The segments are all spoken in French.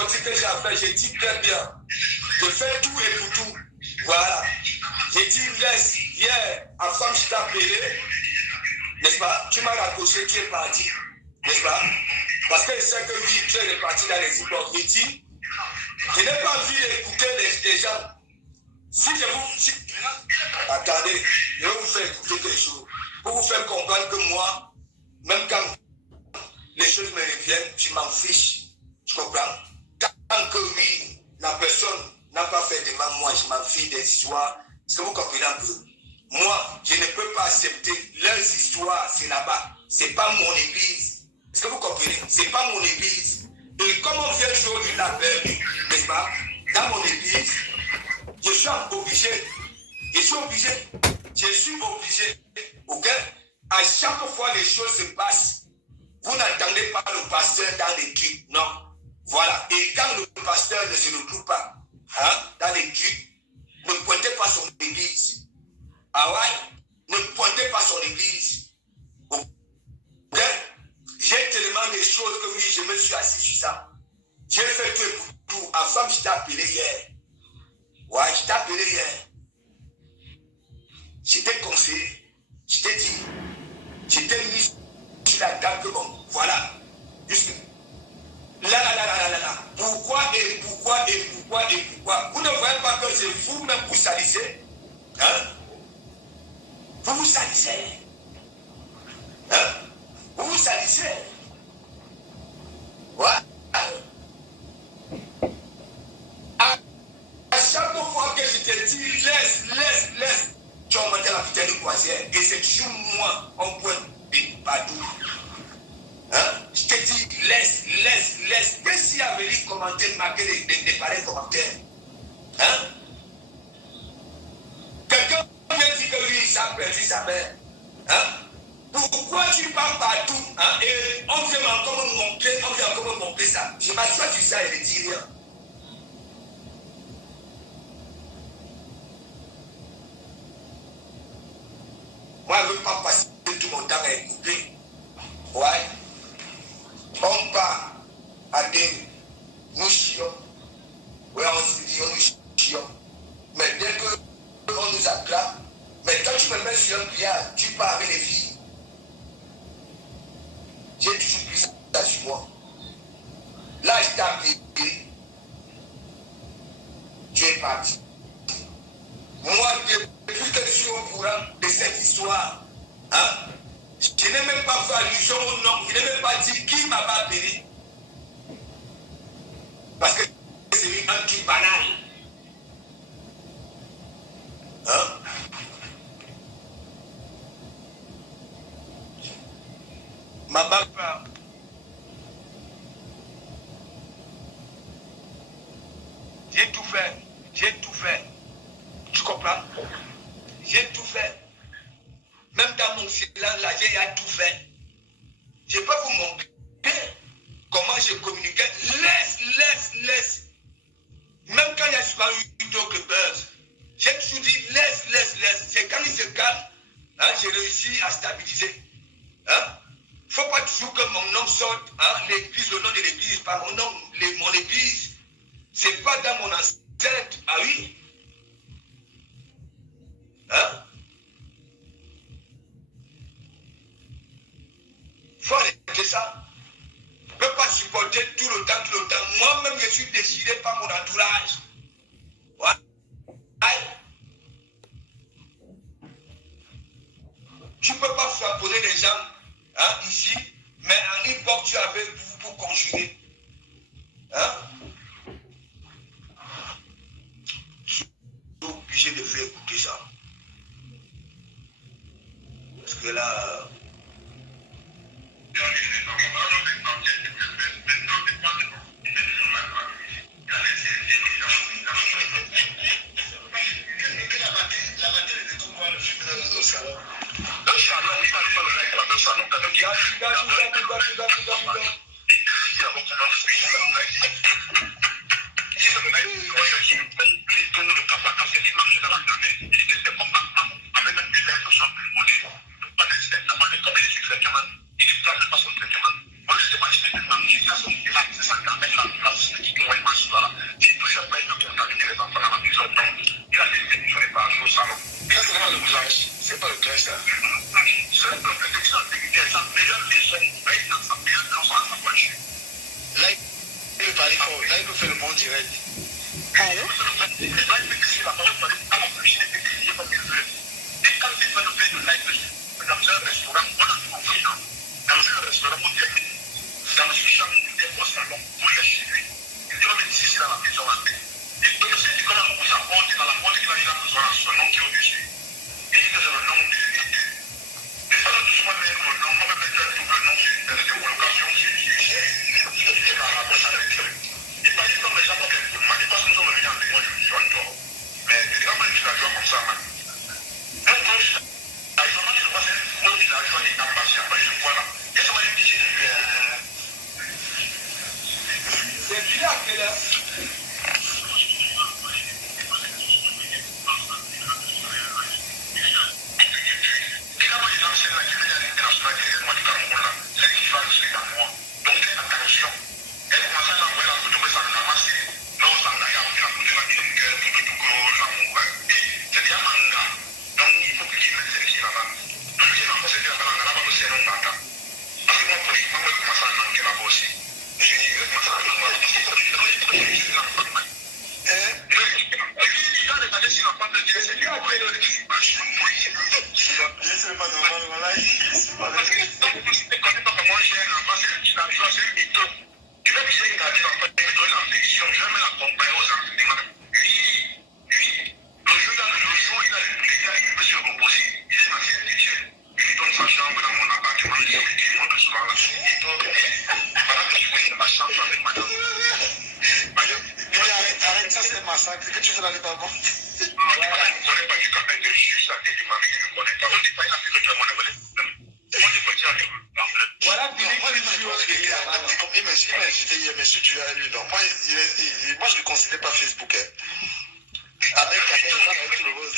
sortie que j'ai à faire, j'ai dit très bien. Je fais tout et pour tout. Voilà. J'ai dit, laisse, hier, à femme, je t'ai appelé. N'est-ce pas? Tu m'as raccroché, tu es parti. N'est-ce pas? Parce que je sais que oui, tu es parti dans les histoires. J'ai dit, je n'ai pas envie d'écouter les gens. Si je vous... Attendez, je vais vous faire écouter quelque chose. Pour vous faire comprendre que moi, même quand les choses me reviennent, je m'en fiche. Tu comprends? Tant que oui, la personne n'a pas fait de mal, moi, je m'en fiche des histoires. Est-ce que vous comprenez un peu? Moi, je ne peux pas accepter leurs histoires, c'est là-bas. C'est pas mon église. Est-ce que vous comprenez? C'est pas mon église. Et comme on vient jouer la paix, n'est-ce pas? Dans mon église, je suis obligé. Je suis obligé. Ok? À chaque fois les choses se passent, vous n'attendez pas le pasteur dans l'équipe. Non. Voilà. Et quand le pasteur ne se retrouve pas dans l'équipe, ne pointez pas son église. Ah ouais? Ne pointez pas son église. Ok? J'ai tellement de choses que oui, je me suis assis sur ça. J'ai fait tout et pour tout. En femme, je t'ai appelé hier. Ouais, je t'ai appelé hier. Je t'ai conseillé. Je t'ai dit. Je t'ai mis sur la table que bon, voilà. Juste là. Pourquoi? Vous ne voyez pas que c'est vous-même vous salissez? Hein? Vous vous salissez. Hein? Vous vous salissez. Ouais. À chaque fois que je te dis, laisse, tu as monté la putain de croisière. Et c'est toujours moi, en point de partout. Hein? Je te dis, laisse. Que s'il y avait des commentaires, marquer des pareils commentaires. Hein? Quelqu'un vient dire que lui, ça a perdu sa mère. Hein? Pourquoi tu parles partout? Hein? Et on vient encore me montrer ça. Je m'assois sur ça et ne dis rien. Moi, je ne veux pas passer tout mon temps à écouter. Ouais. On part à des nous chions. Ouais, on se dit, on nous chions. Mais dès qu'on nous attrape, mais quand tu me mets sur un pied, tu pars avec les filles. J'ai toujours pris ça sur moi. Là, je t'ai appelé. Tu es parti. Moi, depuis que je suis au courant de cette histoire, hein, je n'ai même pas fait allusion au nom, je n'ai même pas dit qui m'a appelé. Parce que c'est un truc banal. Hein? Ma bague. J'ai tout fait. Tu comprends? J'ai tout fait. Même dans mon silence, là, j'ai tout fait. Je peux vous montrer comment je communiquais. Laisse. Même quand il y a souvent eu d'autres buzz, j'ai toujours dit laisse. C'est quand il se calme, hein, j'ai réussi à stabiliser. Hein? Il ne faut pas toujours que mon nom sorte, hein, l'église, le nom de l'église, pas mon nom, mon église. C'est pas dans mon ancêtre. Ah oui? Hein? Il faut arrêter ça. Je ne peux pas supporter tout le temps. Moi-même, je suis déchiré par mon entourage. Ouais. Tu ne peux pas frapponner les gens, hein, ici, mais en époque, tu avais pour conjurer. Hein? Je suis obligé de faire écouter ça. Parce que là... il nous fait le bon direct. Allô? Moi, je ne le considère pas Facebook. Avec tout le monde.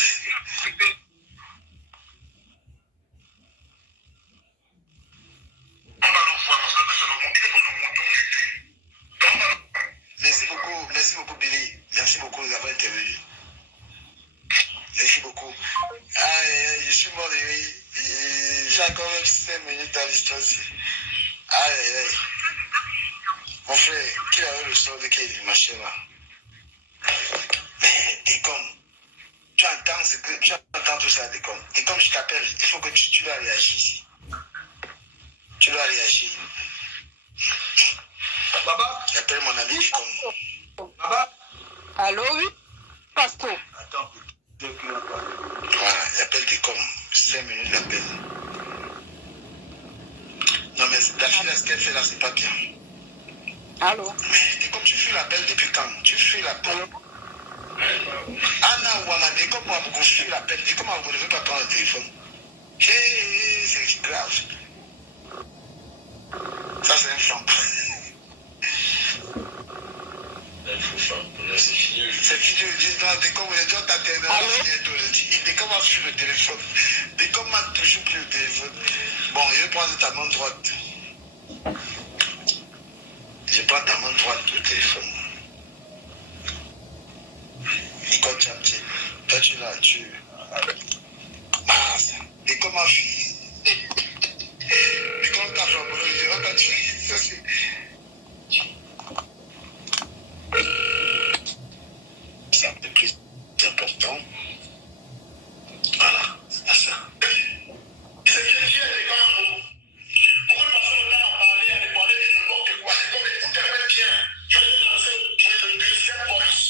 Merci beaucoup Billy. Merci beaucoup d'avoir intervenu. Merci beaucoup. Je suis mort de rire. J'ai encore 5 minutes à l'histoire aussi. Mon frère, qui a eu le sort de quel machin là? Mais Décom, tu entends tout ça, Décom. Et comme je t'appelle, il faut que tu dois réagir ici. Tu dois réagir. Baba? J'appelle mon ami Décom. Baba? Allô, oui? Pasteur. Attends, voilà, j'appelle Décom. 5 minutes d'appel. Non, mais la fille là, ce qu'elle fait là, c'est pas bien. Allô? Mais Décom, tu fuis l'appel depuis quand? Tu fuis l'appel. Anna Ouana, Décom, moi, beaucoup fuis l'appel. Décom, vous ne devez pas prendre le téléphone. C'est grave. Ça, c'est un champ. C'est fini. C'est fini. Je dis non, Décom, les gens t'attendent. Décom a fuir le téléphone. Décom m'a toujours pris le téléphone. Bon, je vais prendre ta main droite. Je prends ta main droite au téléphone. Nicole Champion, toi tu l'as, tu. Ah, ça. Et comment je suis? Et comment t'as fait? Je vais pas tuer. Ça c'est. C'est un peu plus important. Voilà, c'est ça. C'est que Dieu est quand même. Pourquoi passer le temps à parler de n'importe quoi? C'est comme écoutez bien. Je vais te lancer le deuxième voice.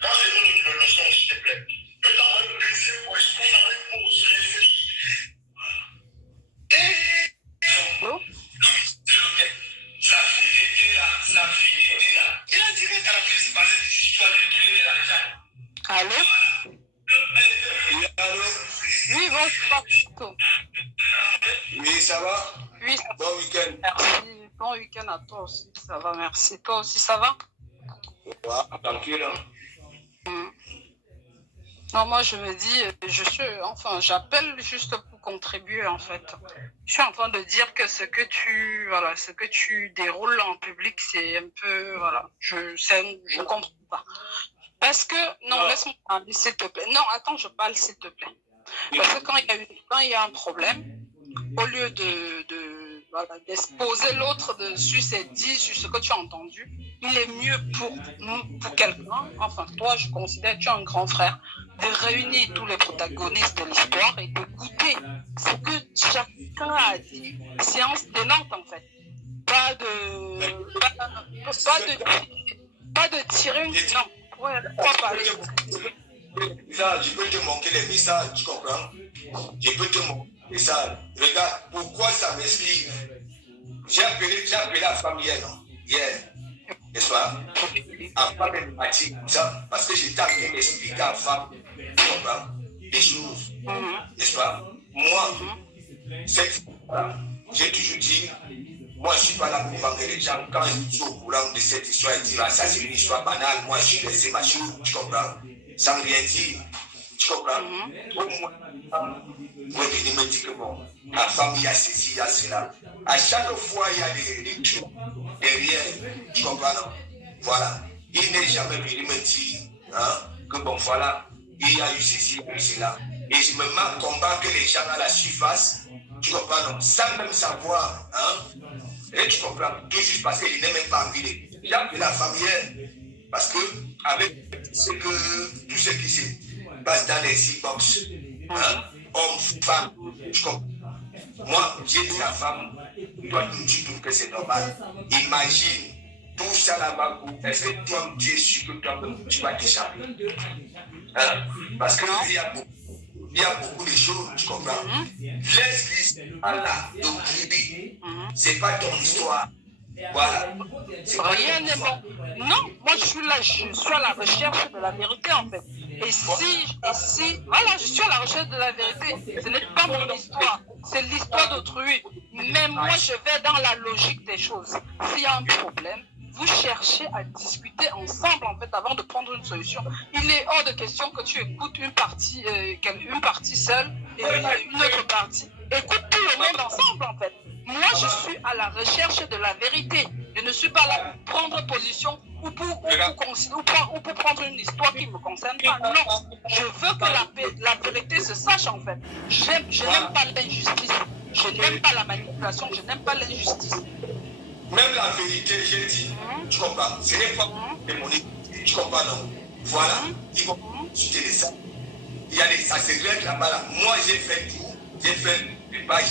Là, c'est le son, s'il te plaît. Je vais t'envoyer le deuxième voice pour faire une pause. Réfléchis. Allô? Sa fille était là. Il a dit qu'à la principale, tu vas lui donner de l'argent. Allô? Oui, allô? Oui, bonjour. Oui, ça va? Oui, Bon week-end. merci. Bon week-end à toi aussi. Ça va, merci. Toi aussi, ça va? Ouais, tranquille. Hein? Non, moi, je me dis, j'appelle juste pour contribuer, en fait. Je suis en train de dire que ce que tu déroules en public, c'est un peu, voilà, je comprends pas. Parce que, non, laisse-moi parler, s'il te plaît. Non, attends, je parle, s'il te plaît. Parce que quand il y a un problème, au lieu voilà, d'exposer l'autre sur ses dits, sur ce que tu as entendu, il est mieux pour quelqu'un, enfin toi je considère que tu es un grand frère, de réunir tous les protagonistes de l'histoire et d'écouter ce que chacun a dit, séance tenante en fait. Pas de tirer une... Non, ouais, pas parler. Je peux te montrer les messages, tu comprends? Je peux te montrer les messages. Regarde, pourquoi ça m'explique? J'ai appelé la femme hier, non? Hier, n'est-ce pas? À femme est partie comme ça, parce que j'étais en train d'expliquer à la femme, tu comprends? Des choses, n'est-ce pas? Moi, j'ai toujours dit, moi je ne suis pas là pour vendre les gens. Quand ils sont au courant de cette histoire, ils disent, ah, ça c'est une histoire banale, moi je suis laissé ma chose, tu comprends? Sans rien dire, tu comprends? Au moins, moi je me dis que bon, la femme, il y a ceci, il y a cela. À chaque fois, il y a des trucs derrière, tu comprends? Non? Voilà. Il n'est jamais venu me dire que bon, voilà, il y a eu ceci, il y a eu cela. Et je me mets à combat que les gens à la surface, tu comprends? Non? Sans même savoir, et tu comprends? Tout juste parce qu'il n'est même pas envie de. J'ai appelé la femme hier, parce que, avec tout ce qui se passe dans les e-box, homme, femme, tu comprends? Moi, j'ai dit à la femme, toi, tu trouves que c'est normal. Imagine tout ça là-bas. Est-ce que toi, tu es sûr que toi, tu vas t'échapper? Parce qu'il y a beaucoup de choses, tu comprends? Laisse l'histoire là, donc c'est pas ton histoire. Voilà. Rien n'est bon. Non, moi je suis là, je suis à la recherche de la vérité en fait. Et si, voilà, je suis à la recherche de la vérité. Ce n'est pas mon histoire, c'est l'histoire d'autrui. Mais moi je vais dans la logique des choses. S'il y a un problème, vous cherchez à discuter ensemble en fait avant de prendre une solution. Il est hors de question que tu écoutes une partie seule et une autre partie. Écoute tout le monde ensemble en fait. Moi, je suis à la recherche de la vérité. Je ne suis pas là pour prendre position ou pour prendre une histoire qui ne me concerne pas. Non, je veux que la vérité se sache en fait. Je n'aime pas l'injustice. Je n'aime pas la manipulation. Je n'aime pas l'injustice. Même la vérité, j'ai dit, tu comprends? Ce n'est pas démonique. Tu comprends, non? Voilà. Ils vont discuter de ça. Il y a des sacerdotes là-bas. Là. Moi, j'ai fait tout. J'ai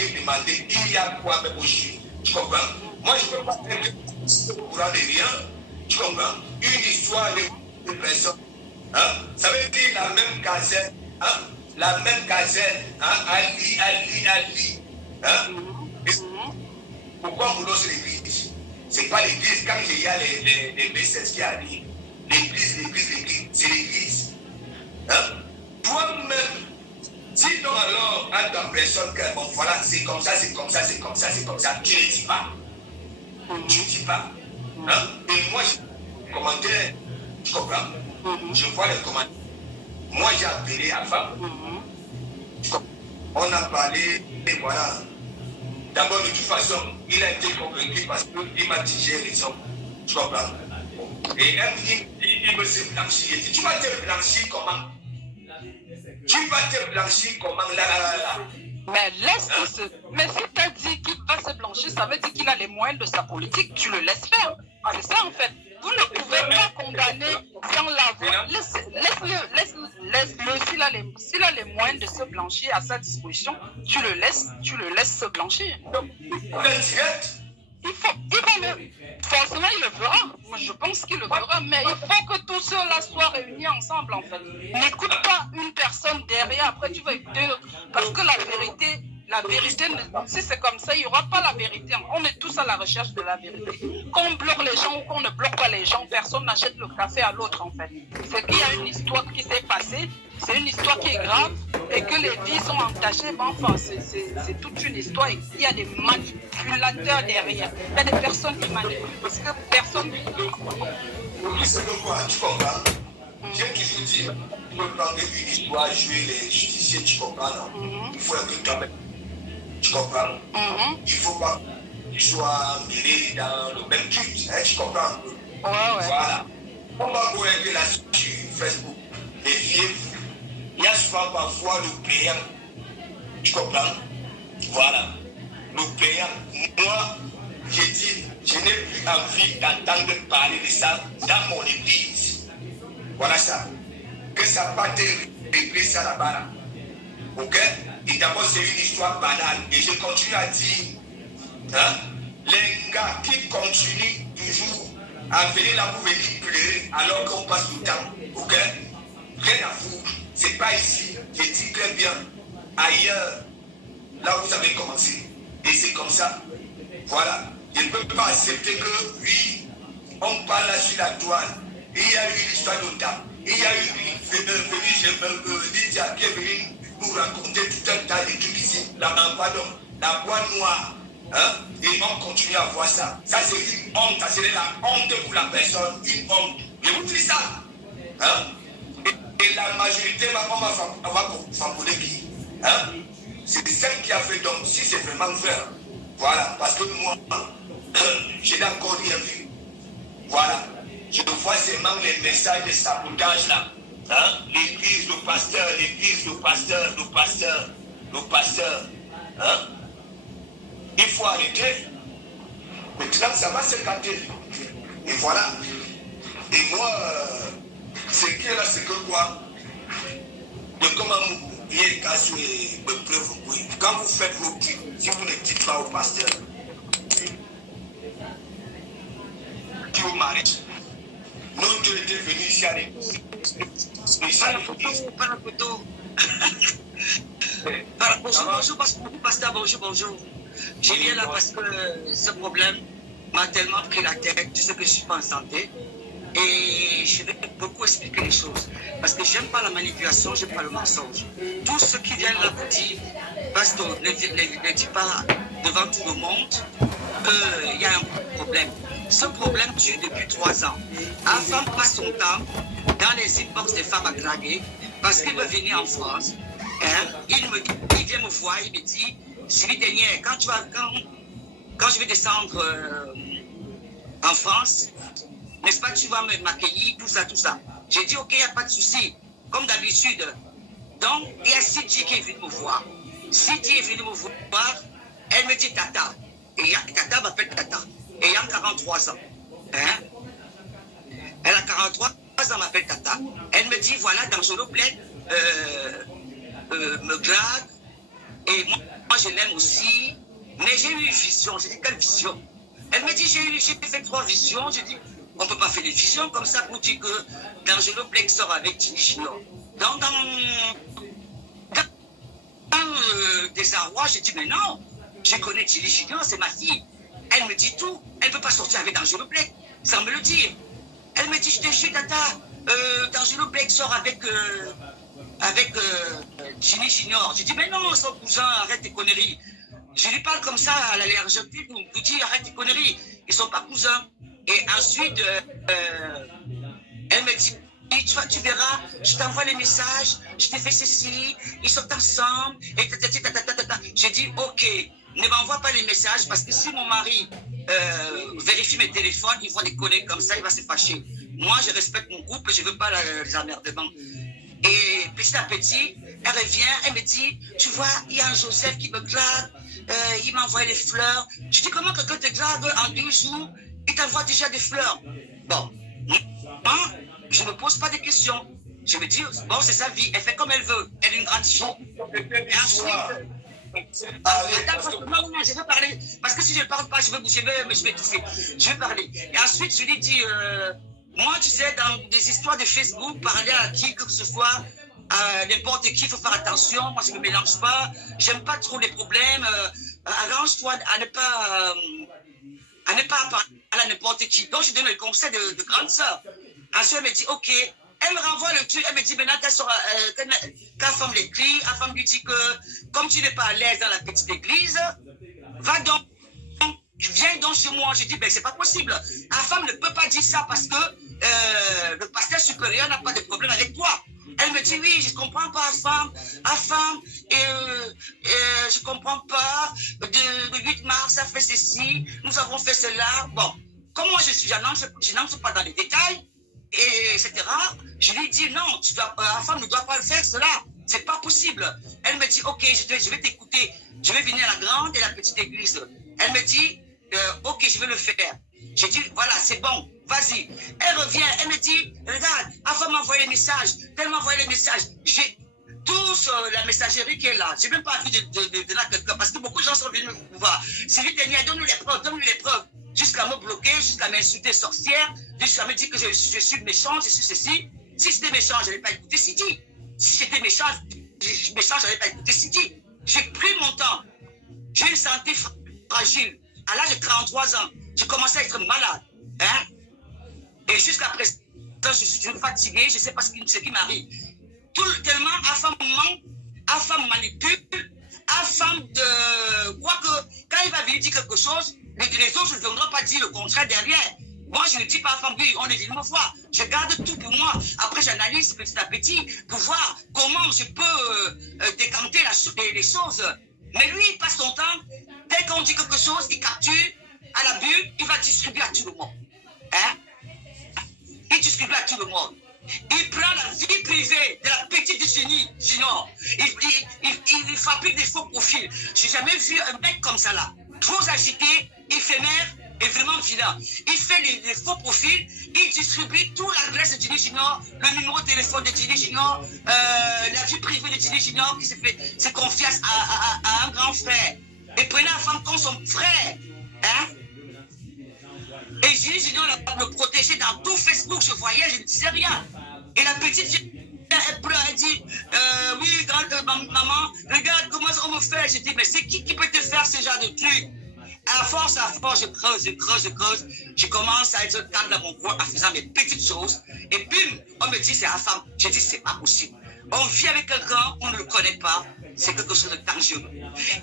demandé il y a quoi même aujourd'hui. Tu comprends? Moi, je ne peux pas être au courant de rien. Tu comprends? Une histoire de personnes. Ça veut dire la même caserne. La même caserne. Ali. Pourquoi on lance l'église? Ce n'est pas l'église. Quand il y a les messages qui arrivent, l'église, c'est l'église. Toi-même, sinon alors, à ta personne que bon voilà, c'est comme ça, tu ne dis pas. Tu ne dis pas. Et moi, je commentaire, tu comprends? Je vois les commentaires. Moi, j'ai appelé à femme. On a parlé, et voilà. D'abord, de toute façon, il a été convaincu parce qu'il m'a dit j'ai raison. Tu comprends? Et il me s'est blanchi. Il dit, tu vas te blanchir comment? Tu vas te blanchir comment? Là. Mais si tu as dit qu'il va se blanchir, ça veut dire qu'il a les moyens de sa politique. Tu le laisses faire. C'est ça en fait. Vous ne pouvez pas condamner sans l'avoir. Laisse-le. S'il a les moyens de se blanchir à sa disposition, tu le laisses se blanchir. Forcément, il le fera. Moi, je pense qu'il le fera, mais il faut que tous ceux-là soient réunis ensemble, en fait. N'écoute pas une personne derrière, après tu vas écouter une autre. Parce que la vérité, si c'est comme ça, il n'y aura pas la vérité. On est tous à la recherche de la vérité. Qu'on bloque les gens ou qu'on ne bloque pas les gens, personne n'achète le café à l'autre, en fait. C'est qu'il y a une histoire qui s'est passée, c'est une histoire qui est grave, et que les vies sont entachées. Enfin, c'est toute une histoire. Et il y a des manipulateurs derrière. Il y a des personnes qui manipulent parce que personne ne tu comprends? J'ai toujours dit, il faut prendre une histoire, jouer les justiciers, tu comprends? Non? Il faut être quand même. Tu comprends? Il ne faut pas que tu sois mêlé dans le même truc. Tu comprends? Ouais. Voilà. On va voir que là sur Facebook, les vieux, il y a souvent parfois le payant. Tu comprends? Voilà. l'opéra. Moi, j'ai dit, je n'ai plus envie d'entendre parler de ça dans mon église. Voilà ça. Que ça n'a pas été réglé ça là-bas. Là. Ok? Et d'abord, c'est une histoire banale. Et je continue à dire, hein, les gars qui continuent toujours à venir là pour venir pleurer alors qu'on passe du temps. Ok? Rien à foutre. C'est pas ici. Je dis très bien. Ailleurs, là où vous avez commencé. Et c'est comme ça. Voilà. Je ne peux pas accepter que, oui, on parle là sur la toile. Il y a eu l'histoire d'Ota. Il y a eu Lydia qui est venue nous raconter tout un tas de trucs ici. La boîte noire. Hein? Et on continue à voir ça. Ça, c'est une honte. Ça, c'est la honte pour la personne. Une honte. Je vous dis ça. Hein? Et la majorité, on va famboler qui? Hein? C'est celle qui a fait donc. Si c'est vraiment vrai. Voilà. Parce que moi, je n'ai encore rien vu. Voilà. Je vois seulement les messages de sabotage là. Hein? L'église, le pasteur, l'église, le pasteur, le pasteur, le pasteur. Hein? Il faut arrêter. Maintenant, ça va se calmer. Et voilà. Et moi, ce qui est là, c'est que quoi? De comment il est cassé me preuve. Quand vous faites vos trucs, si vous ne dites pas au pasteur, qui vous marie, nous deux étions venus ici à l'église. Pas la photo. Bonjour, pasteur, bonjour. Je viens là parce que ce problème m'a tellement pris la tête. Tu sais que je ne suis pas en santé. Et je vais beaucoup expliquer les choses. Parce que je n'aime pas la manipulation, je n'aime pas le mensonge. Tout ce qui vient là vous dire, pasteur, ne dis pas devant tout le monde qu'il y a un problème. Ce problème dure depuis 3 ans. Un femme passe son temps dans les inbox des femmes à draguer parce qu'il veut venir en France. Hein? Il vient me voir, il me dit, Sylvie Denier, quand je vais descendre en France, n'est-ce pas, tu vas m'accueillir, tout ça. J'ai dit, ok, il n'y a pas de souci, comme d'habitude. Donc, il y a Sidi qui est venu me voir. Sidi est venu me voir, elle me dit Tata. Et Tata m'appelle Tata. Ayant 43 ans. Hein? Elle a 43 ans, m'appelle Tata. Elle me dit, voilà, dans Jolo Bled, me drague. Et moi, je l'aime aussi. Mais j'ai eu une vision. J'ai dit, quelle vision? Elle me dit, j'ai fait 3 visions. J'ai dit, on ne peut pas faire des visions comme ça pour dire que D'Angelo Black sort avec Tini Junior. Donc, dans désarroi, j'ai dit, mais non, je connais Tini Junior, c'est ma fille. Elle me dit tout. Elle ne peut pas sortir avec D'Angelo Black sans me le dire. Elle me dit, je te jure, Tata, D'Angelo Black sort avec Tini Junior. J'ai dit, mais non, son cousin, arrête tes conneries. Je lui parle comme ça à l'Argentine, vous dit, arrête tes conneries. Ils ne sont pas cousins. Et ensuite, elle me dit, tu verras, je t'envoie les messages, je t'ai fait ceci, ils sont ensemble, et j'ai dit, ok, ne m'envoie pas les messages, parce que si mon mari vérifie mes téléphones, il va déconner comme ça, il va se fâcher. Moi, je respecte mon couple, je ne veux pas les emmerdements. Et petit à petit, elle revient, elle me dit, tu vois, il y a un Joseph qui me drague, il m'a envoyé les fleurs. Je dis, comment quelqu'un te drague en 2 jours? Il t'envoie déjà des fleurs. Bon, moi, je ne me pose pas de questions. Je me dis, bon, c'est sa vie, elle fait comme elle veut. Elle est une grande fille. Et ensuite, je veux parler. Parce que si je ne parle pas, je vais tousser. Je vais parler. Et ensuite, je lui dis, moi, tu sais, dans des histoires de Facebook, parler à qui que ce soit, à n'importe qui, il faut faire attention. Moi, je ne me mélange pas. J'aime pas trop les problèmes. Arrange-toi à ne pas parler à n'importe qui. Donc, je donne le conseil de grande sœur. Ensuite, elle me dit, ok. Elle me renvoie le truc. Elle me dit, maintenant, quand femme l'écrit, la femme lui dit que, comme tu n'es pas à l'aise dans la petite église, va donc, viens donc chez moi. Je dis, ben, c'est pas possible. La femme ne peut pas dire ça parce que le pasteur supérieur n'a pas de problème avec toi. Elle me dit, oui, je ne comprends pas, femme, je ne comprends pas, le 8 mars, ça fait ceci, nous avons fait cela. Bon, comme moi, je n'entre pas dans les détails, et etc. Je lui dis, non, la femme ne doit pas faire cela. c'est pas possible. Elle me dit, ok, je vais t'écouter. Je vais venir à la grande et la petite église. Elle me dit, ok, je vais le faire. J'ai dit, voilà, c'est bon, vas-y. Elle revient, elle me dit, regarde, Afa m'a envoyé les messages, elle m'a envoyé les messages. J'ai tous la messagerie qui est là. J'ai même pas envie de là quelqu'un, parce que beaucoup de gens sont venus me voir. Sylvie Ténia, donne-nous les preuves, donne-nous les preuves. Jusqu'à me bloquer, jusqu'à m'insulter sorcière, jusqu'à me dire que je suis méchant, je suis ceci. Si c'était méchant, je n'allais pas écouter Sidi. Si j'étais méchant, je n'allais pas écouter Sidi. J'ai pris mon temps. J'ai une santé fragile. À l'âge de 33 ans, j'ai commencé à être malade. Hein? Et jusqu'à présent, je suis fatigué, je ne sais pas ce qui m'arrive. Tellement Afam ment, Afam manipule, Afam de... Quoique, quand il va venir dire quelque chose, les autres ne viendront pas dire le contraire derrière. Moi, je ne dis pas à Afam, oui, on est venu me voir. Je garde tout pour moi. Après, j'analyse petit à petit pour voir comment je peux décanter les choses. Mais lui, il passe son temps. Dès qu'on dit quelque chose, il capture à la bulle, il va distribuer à tout le monde. Hein? Il distribue à tout le monde. Il prend la vie privée de la petite génie, sinon il fabrique des faux profils. Je n'ai jamais vu un mec comme ça là. Trop agité, éphémère et vraiment vilain. Il fait les faux profils, il distribue toute l'adresse de Dini Junior, le numéro de téléphone de Dini Junior, la vie privée de Dini Junior qui se confie à un grand frère. Et prenait la femme comme son frère. Hein? Et Dini Junior me protégeait dans tout Facebook, je voyais, je ne disais rien. Et la petite elle pleure, elle dit, oui, maman, regarde comment on me fait. Je dis, mais c'est qui peut te faire ce genre de truc? À force, je creuse. Je commence à être calme dans mon coin en faisant mes petites choses. Et bim, on me dit, c'est la femme. Je dis, c'est pas possible. On vit avec quelqu'un, on ne le connaît pas. C'est quelque chose de dangereux.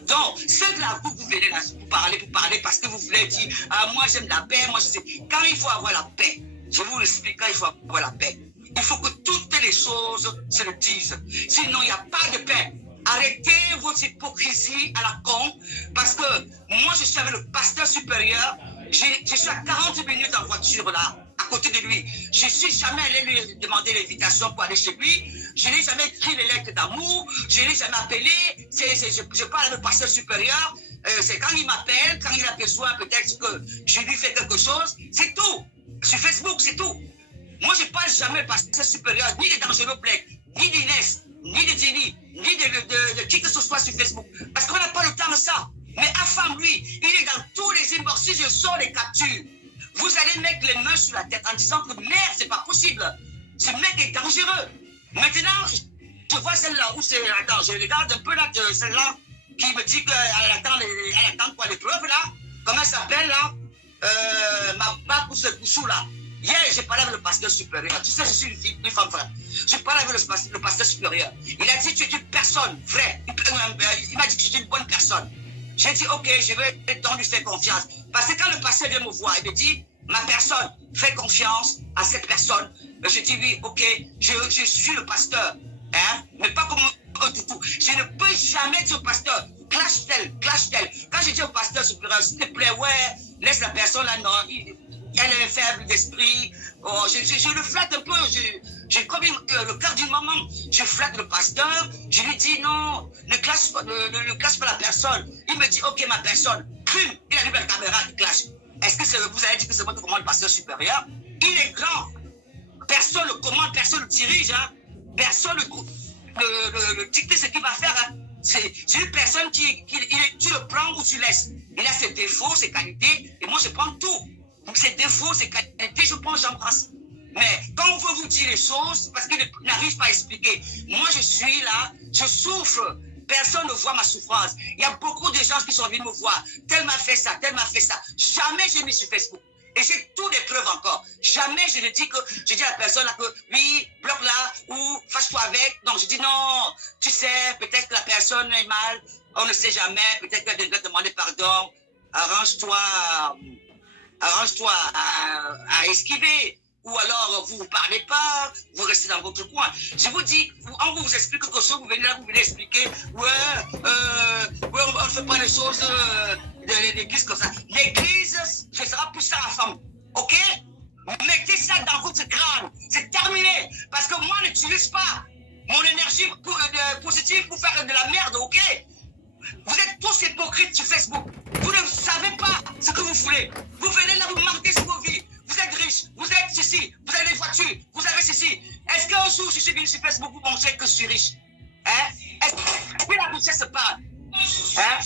Donc, ceux de la vous venez là pour parler parce que vous voulez dire, moi j'aime la paix, moi je sais. Quand il faut avoir la paix, je vous l'explique, quand il faut avoir la paix, il faut que toutes les choses se le disent. Sinon, il n'y a pas de paix. Arrêtez votre hypocrisie à la con, parce que moi, je suis avec le pasteur supérieur. Je suis à 40 minutes en voiture là, à côté de lui. Je ne suis jamais allé lui demander l'invitation pour aller chez lui. Je n'ai jamais écrit les lettres d'amour. Je ne l'ai jamais appelé. Je parle avec le pasteur supérieur. C'est quand il m'appelle, quand il a besoin peut-être que je lui fais quelque chose. C'est tout. Sur Facebook, c'est tout. Moi, je ne parle jamais le pasteur supérieur, ni des dangereux Black, ni d'Inès, ni de Jenny, ni de qui que ce soit sur Facebook. Parce qu'on n'a pas le temps de ça. Mais Afam, lui, il est dans tous les inbox. Si je sors les captures, vous allez mettre les mains sur la tête en disant que merde, c'est pas possible. Ce mec est dangereux. Maintenant, je vois celle-là où c'est. Attends, je regarde un peu là, celle-là, qui me dit qu'elle attend quoi, l'épreuve là. Comment elle s'appelle là? Ma part pour ce poussou là. Hier, j'ai parlé avec le pasteur supérieur. Tu sais, je suis une femme vraie. J'ai parlé avec le pasteur supérieur. Il a dit, tu es une personne vraie. Il m'a dit que tu es une bonne personne. J'ai dit, ok, je vais donc lui faire confiance. Parce que quand le pasteur vient me voir, il me dit, ma personne, fais confiance à cette personne. Je dis, oui, ok, je suis le pasteur. Hein? Mais pas comme un toutou. Je ne peux jamais dire au pasteur, clash tel. Quand je dis au pasteur supérieur, s'il te plaît, ouais, laisse la personne là, non. Elle est faible d'esprit. Oh, je le flatte un peu. J'ai comme le cœur d'une maman. Je flatte le pasteur. Je lui dis non, ne clash pas la personne. Il me dit ok, ma personne. Pum, il allume la caméra, il clash. Est-ce que vous allez dire que c'est moi qui commande le pasteur supérieur? Il est grand. Personne ne le commande, personne ne le dirige. Hein. Personne ne dicte ce qu'il va faire. Hein. C'est une personne tu le prends ou tu laisses. Il a ses défauts, ses qualités, et moi je prends tout. Donc ses défauts, ses qualités, je prends, j'embrasse. Mais quand on veut vous dire les choses, parce qu'il n'arrive pas à expliquer, moi je suis là, je souffre, personne ne voit ma souffrance. Il y a beaucoup de gens qui sont venus me voir, tel m'a fait ça. Jamais je mis sur Facebook. Et j'ai toutes les preuves encore. Jamais je ne dis que, je dis à la personne là que, oui, bloque là, ou fâche-toi avec. Donc je dis non, tu sais, peut-être que la personne est mal, on ne sait jamais, peut-être qu'elle devrait demander pardon, arrange-toi à esquiver. Ou alors, vous ne parlez pas, vous restez dans votre coin. Je vous dis, on vous explique quelque chose, vous venez là, vous venez expliquer, ouais, on ne fait pas les choses de l'église comme ça. L'église, ce sera plus ça la femme, ok? Mettez ça dans votre crâne, c'est terminé. Parce que moi, n'utilise pas mon énergie positive pour faire de la merde, ok? Vous êtes tous hypocrites sur Facebook. Vous ne savez pas ce que vous voulez. Vous venez là, vous marquez sur vos vies. Vous êtes riches, vous êtes ceci, vous avez des voitures, vous avez ceci. Est-ce qu'un jour je suis venu sur Facebook, vous pensez que je suis riche? Hein? Est-ce que la richesse se parle? Hein?